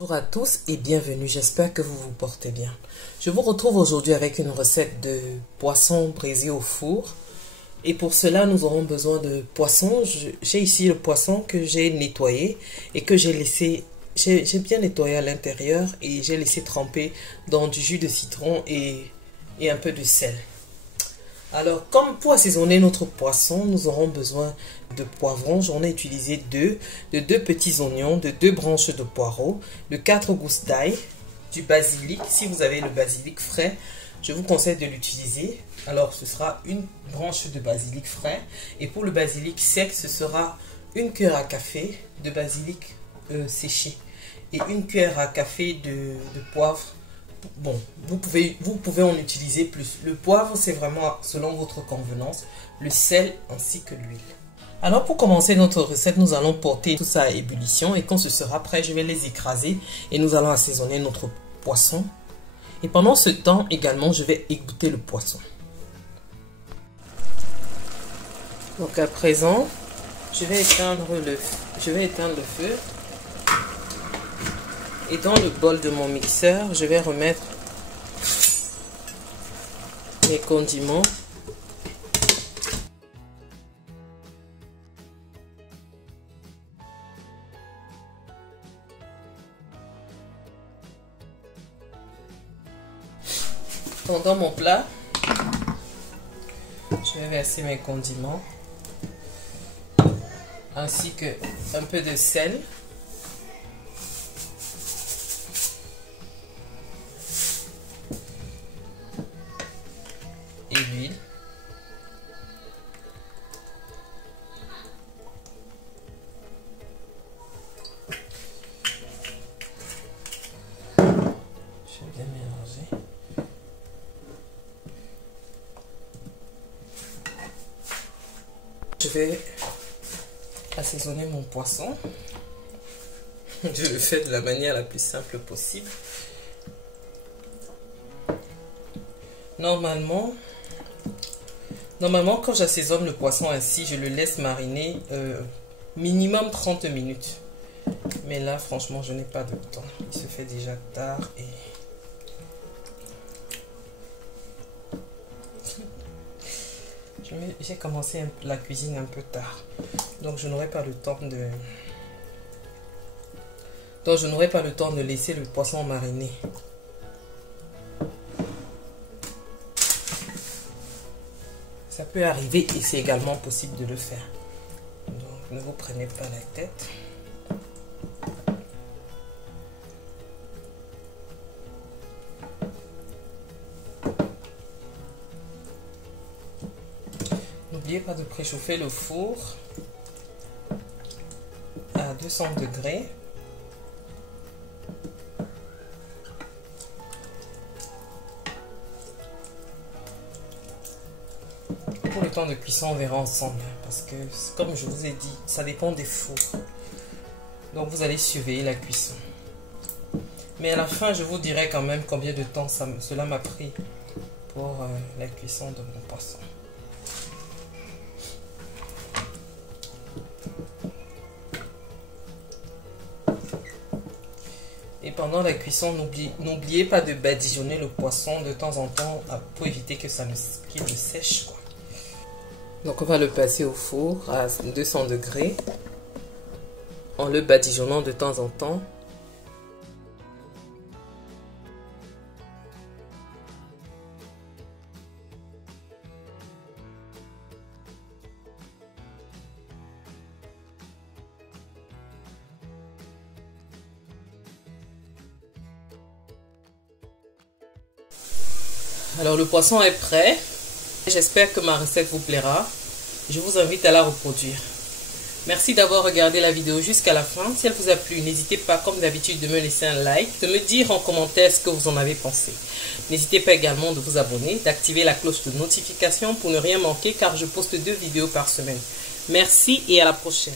Bonjour à tous et bienvenue, j'espère que vous vous portez bien. Je vous retrouve aujourd'hui avec une recette de poisson braisé au four. Et pour cela, nous aurons besoin de poisson. J'ai ici le poisson que j'ai nettoyé et que j'ai laissé, j'ai bien nettoyé à l'intérieur et j'ai laissé tremper dans du jus de citron et un peu de sel. Alors, comme pour assaisonner notre poisson, nous aurons besoin de poivrons. J'en ai utilisé deux, de 2 petits oignons, de 2 branches de poireaux, de 4 gousses d'ail, du basilic. Si vous avez le basilic frais, je vous conseille de l'utiliser. Alors, ce sera une branche de basilic frais. Et pour le basilic sec, ce sera une cuillère à café de basilic séché et une cuillère à café de poivre. Bon, vous pouvez en utiliser plus. Le poivre, c'est vraiment selon votre convenance. Le sel ainsi que l'huile. Alors, pour commencer notre recette, nous allons porter tout ça à ébullition. Et quand ce sera prêt, je vais les écraser. Et nous allons assaisonner notre poisson. Et pendant ce temps, également, je vais égoutter le poisson. Donc, à présent, je vais éteindre le feu. Et dans le bol de mon mixeur, je vais remettre mes condiments. Dans mon plat, je vais verser mes condiments ainsi que un peu de sel. Et l'huile. Je vais bien mélanger. Je vais assaisonner mon poisson. Je le fais de la manière la plus simple possible. Normalement, quand j'assaisonne le poisson ainsi, je le laisse mariner minimum 30 minutes. Mais là, franchement, je n'ai pas de temps. Il se fait déjà tard et... J'ai commencé la cuisine un peu tard. Donc, je n'aurai pas le temps de laisser le poisson mariner. Ça peut arriver et c'est également possible de le faire. Donc, ne vous prenez pas la tête. N'oubliez pas de préchauffer le four à 200 degrés. Pour le temps de cuisson, on verra ensemble. Parce que, comme je vous ai dit, ça dépend des fours. Donc, vous allez surveiller la cuisson. Mais à la fin, je vous dirai quand même combien de temps cela m'a pris pour la cuisson de mon poisson. Et pendant la cuisson, n'oubliez pas de badigeonner le poisson de temps en temps pour éviter que qu'il ne sèche, quoi. Donc on va le passer au four à 200 degrés en le badigeonnant de temps en temps. Alors le poisson est prêt. J'espère que ma recette vous plaira. Je vous invite à la reproduire. Merci d'avoir regardé la vidéo jusqu'à la fin. Si elle vous a plu, n'hésitez pas comme d'habitude de me laisser un like, de me dire en commentaire ce que vous en avez pensé. N'hésitez pas également de vous abonner, d'activer la cloche de notification pour ne rien manquer car je poste 2 vidéos par semaine. Merci et à la prochaine.